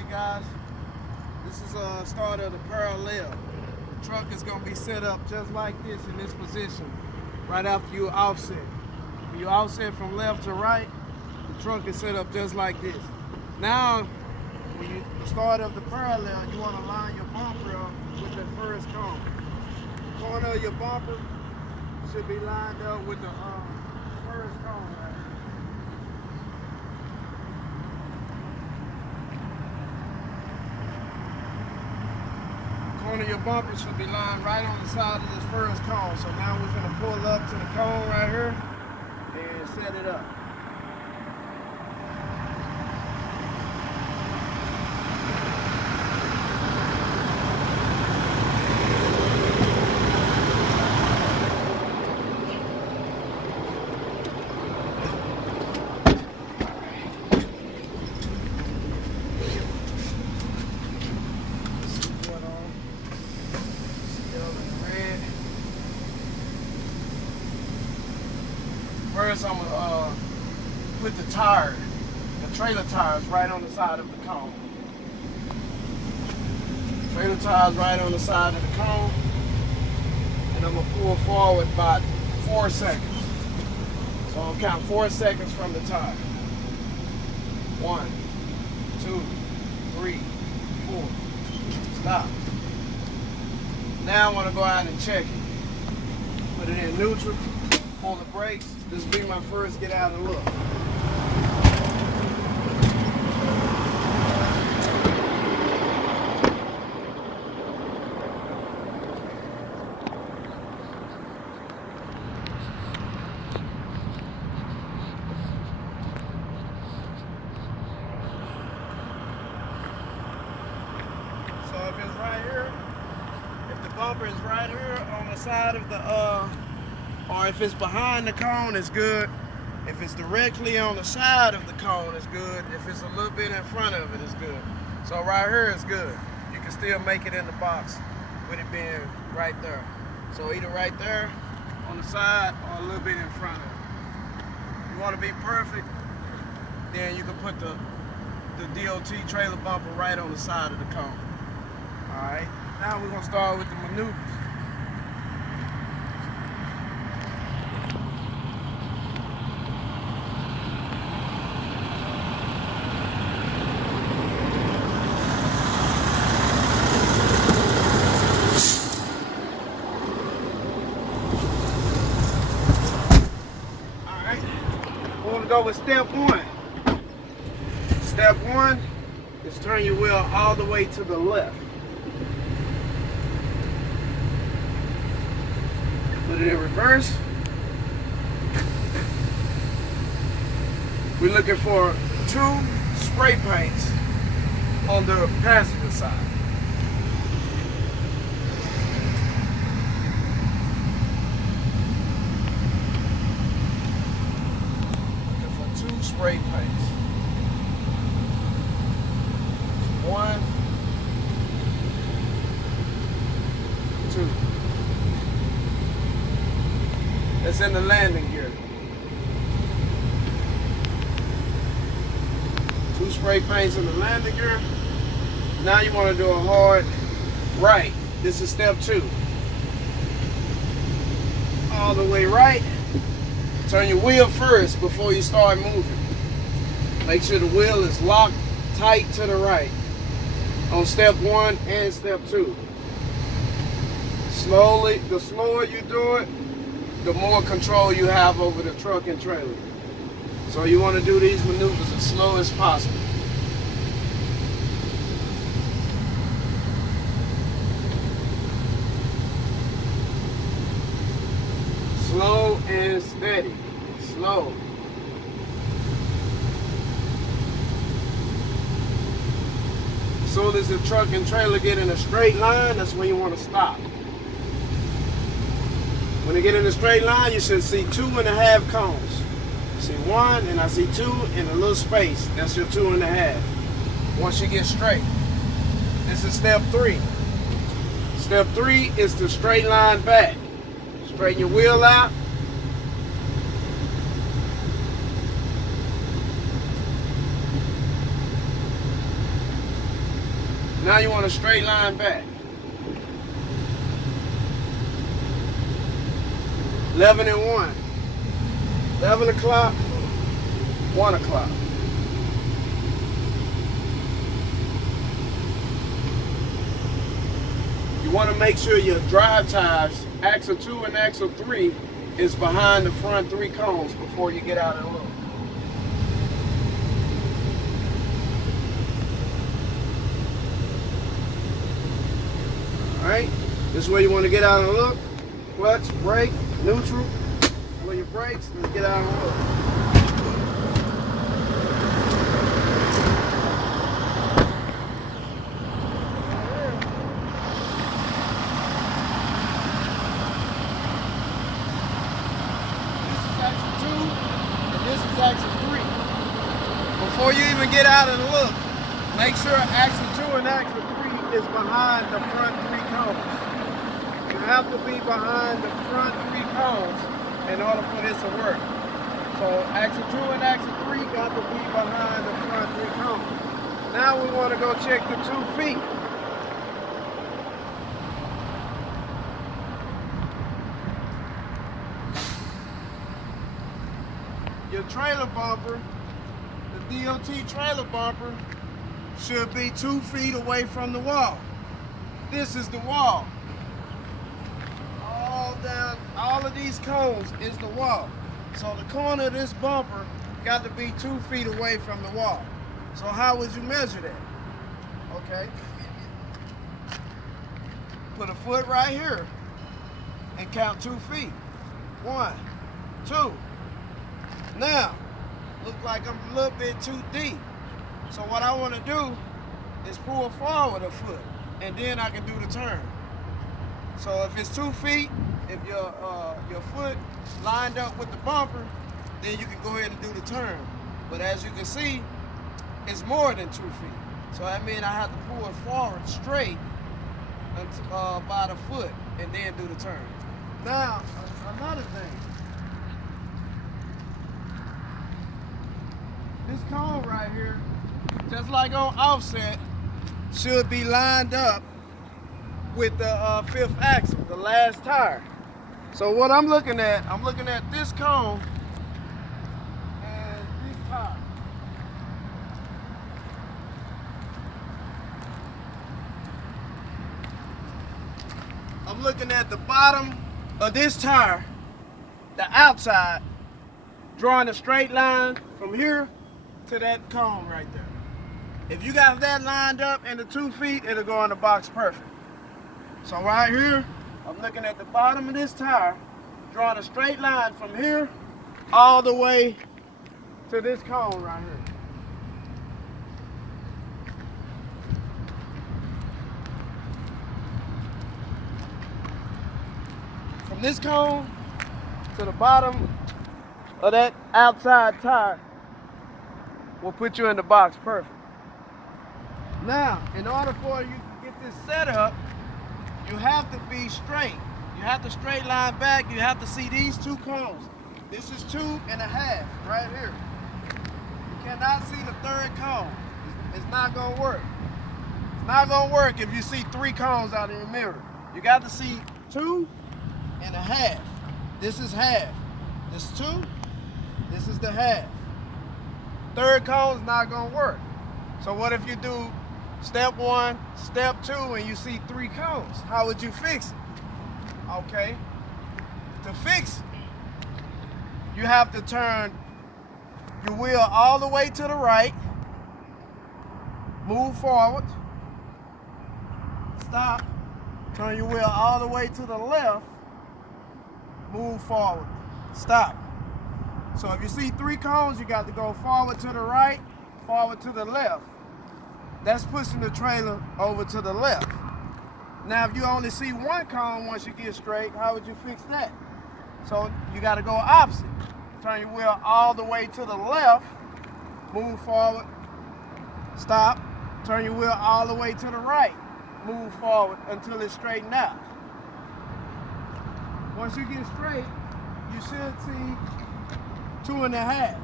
Alright guys, this is a start of the Parrell. The truck is going to be set up just like this in this position right after you offset. When you offset from left to right, the truck is set up just like this. Now, when you start of the parallel, you want to line your bumper up with the first cone. The corner of your bumper should be lined up with the first cone right here. Corner of your bumper should be lined right on the side of this first cone. So now we're going to pull up to the cone right here and set it up. First, I'm gonna put the trailer tires right on the side of the cone. Trailer tires right on the side of the cone, and I'm gonna pull forward about 4 seconds. So I'll count 4 seconds from the tire. 1, 2, 3, 4. Stop. Now I want to go out and check it. Put it in neutral. Pull the brakes. This will be my first get out and look. So if it's right here, if the bumper is right here on the side of the or if it's behind the cone, it's good. If it's directly on the side of the cone, it's good. If it's a little bit in front of it, it's good. So right here is good. You can still make it in the box with it being right there. So either right there on the side or a little bit in front of it. If you want to be perfect, then you can put the DOT trailer bumper right on the side of the cone. All right, now we're gonna start with the maneuvers. We're going to go with step 1. Step 1 is turn your wheel all the way to the left. Put it in reverse. We're looking for 2 spray paints on the passenger side. Spray paints. 1, 2. It's in the landing gear. 2 spray paints in the landing gear. Now you want to do a hard right. This is step 2. All the way right. Turn your wheel first before you start moving. Make sure the wheel is locked tight to the right on step 1 and step 2. Slowly, the slower you do it, the more control you have over the truck and trailer. So you want to do these maneuvers as slow as possible. Slow and steady. Slow. As soon as the truck and trailer get in a straight line, that's when you want to stop. When they get in a straight line, you should see 2.5 cones. See 1, and I see 2 in a little space. That's your 2.5. Once you get straight. This is step 3. Step 3 is to straight line back. Straighten your wheel out. Now you want a straight line back. 11 and 1. 11 o'clock, 1 o'clock. You want to make sure your drive tires, axle 2 and axle 3, is behind the front 3 cones before you get out and look. Alright, this is where you want to get out and look. Clutch, brake, neutral. Where your brakes, let's get out and look. This is axle 3. Before you even get out and look, make sure axle 2 and axle 3 is behind the front 3 cones. You have to be behind the front 3 cones in order for this to work. So axle 2 and axle 3 got to be behind the front 3 cones. Now we want to go check the 2 feet. Your trailer bumper, the DOT trailer bumper, should be 2 feet away from the wall. This is the wall. All of these cones is the wall. So the corner of this bumper got to be 2 feet away from the wall. So how would you measure that? Okay. Put a foot right here and count 2 feet. 1, 2. Now, look like I'm a little bit too deep. So what I want to do is pull forward a foot, and then I can do the turn. So if it's 2 feet, if your foot lined up with the bumper, then you can go ahead and do the turn. But as you can see, it's more than 2 feet. So that means I have to pull it forward straight by the foot and then do the turn. Now, another thing. This cone right here, just like on offset, should be lined up with the 5th axle, the last tire. So what I'm looking at this cone and this tire. I'm looking at the bottom of this tire, the outside, drawing a straight line from here to that cone right there. If you got that lined up in the 2 feet, it'll go in the box perfect. So right here, I'm looking at the bottom of this tire, drawing a straight line from here all the way to this cone right here. From this cone to the bottom of that outside tire will put you in the box perfect. Now, in order for you to get this set up, you have to be straight. You have to straight line back. You have to see these 2 cones. This is 2.5 right here. You cannot see the 3rd cone. It's not gonna work. It's not gonna work if you see 3 cones out of your mirror. You got to see 2.5. This is half. This is 2. This is the half. 3rd cone is not gonna work. So what if you do step 1, step 2, and you see 3 cones? How would you fix it? Okay, to fix it, you have to turn your wheel all the way to the right, move forward, stop, turn your wheel all the way to the left, move forward, stop. So if you see 3 cones, you got to go forward to the right, forward to the left. That's pushing the trailer over to the left. Now, if you only see 1 cone once you get straight, how would you fix that? So you got to go opposite. Turn your wheel all the way to the left, move forward, stop, turn your wheel all the way to the right, move forward until it's straightened out. Once you get straight, you should see 2.5.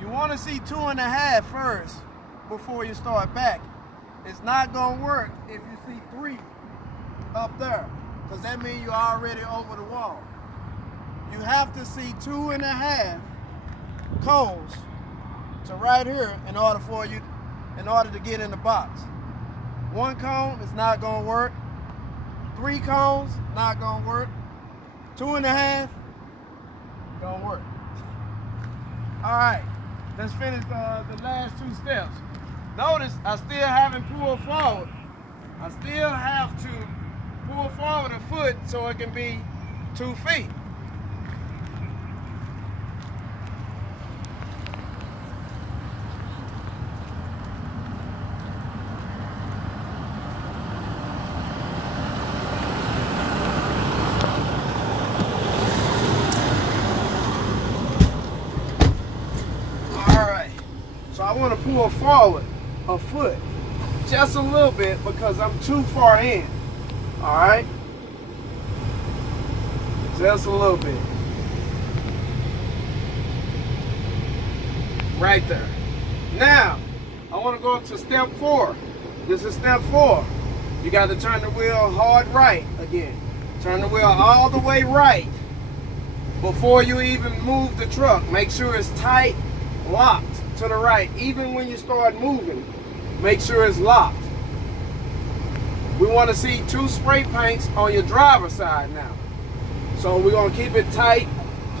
You want to see 2.5 first before you start back. it's not gonna work if you see 3 up there, because that means you're already over the wall. You have to see 2.5 cones to right here in order to get in the box. 1 cone is not gonna work. 3 cones, not gonna work. 2.5, gonna work. All right, let's finish the last 2 steps. Notice I still haven't pulled forward. I still have to pull forward a foot so it can be 2 feet. So I want to pull forward a foot, just a little bit, because I'm too far in. All right? Just a little bit. Right there. Now, I want to go to step 4. This is step 4. You got to turn the wheel hard right again. Turn the wheel all the way right before you even move the truck. Make sure it's tight, locked to the right. Even when you start moving, make sure it's locked. We want to see 2 spray paints on your driver's side now. So we're going to keep it tight,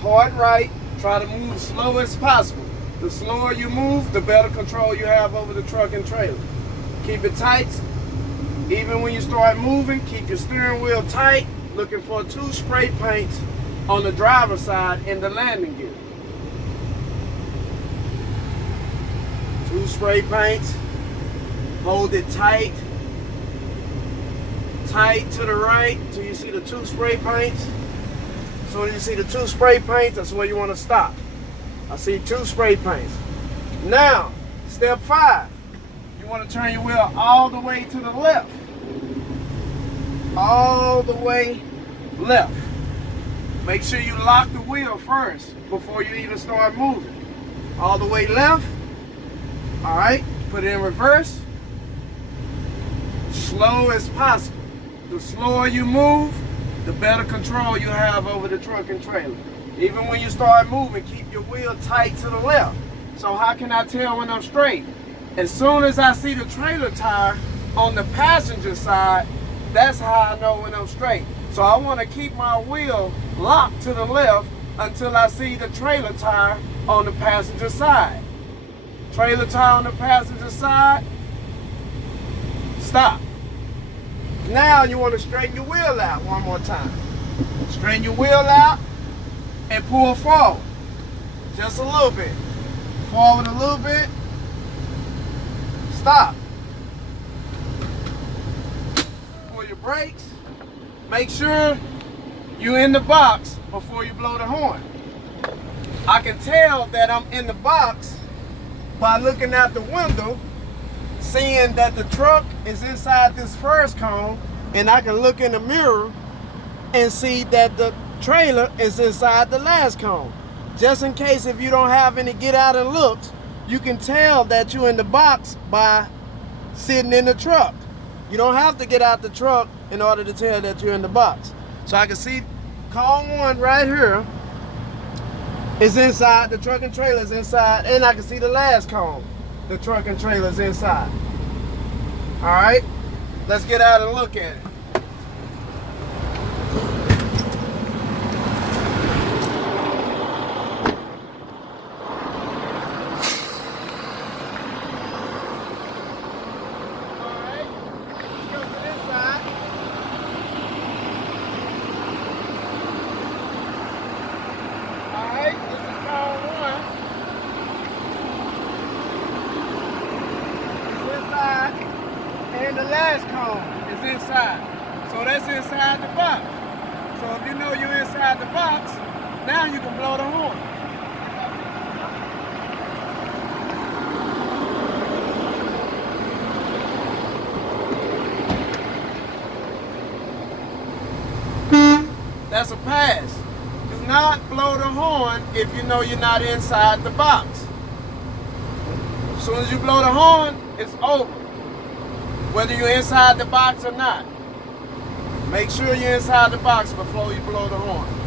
hard right. Try to move slow as possible. The slower you move, the better control you have over the truck and trailer. Keep it tight. Even when you start moving, keep your steering wheel tight. Looking for 2 spray paints on the driver's side in the landing gear. 2 spray paints. Hold it tight. Tight to the right till you see the 2 spray paints. As soon as you see the 2 spray paints, that's where you want to stop. I see 2 spray paints. Now, step 5. You want to turn your wheel all the way to the left. All the way left. Make sure you lock the wheel first before you even start moving. All the way left. All right, put it in reverse. Slow as possible. The slower you move, the better control you have over the truck and trailer. Even when you start moving, keep your wheel tight to the left. So how can I tell when I'm straight? As soon as I see the trailer tire on the passenger side, that's how I know when I'm straight. So I want to keep my wheel locked to the left until I see the trailer tire on the passenger side. Trailer tire on the passenger side, stop. Now you want to straighten your wheel out one more time. Straighten your wheel out and pull forward. Just a little bit. Forward a little bit. Stop. Pull your brakes. Make sure you're in the box before you blow the horn. I can tell that I'm in the box by looking out the window, seeing that the truck is inside this first cone, and I can look in the mirror and see that the trailer is inside the last cone. Just in case if you don't have any get out and looks, you can tell that you're in the box by sitting in the truck. You don't have to get out the truck in order to tell that you're in the box. So I can see cone 1 right here is inside, the truck and trailer is inside, and I can see the last cone, the truck and trailer is inside. All right, let's get out and look at it. And the last cone is inside. So that's inside the box. So if you know you're inside the box, now you can blow the horn. That's a pass. Do not blow the horn if you know you're not inside the box. As soon as you blow the horn, it's over. whether you're inside the box or not. Make sure you're inside the box before you blow the horn.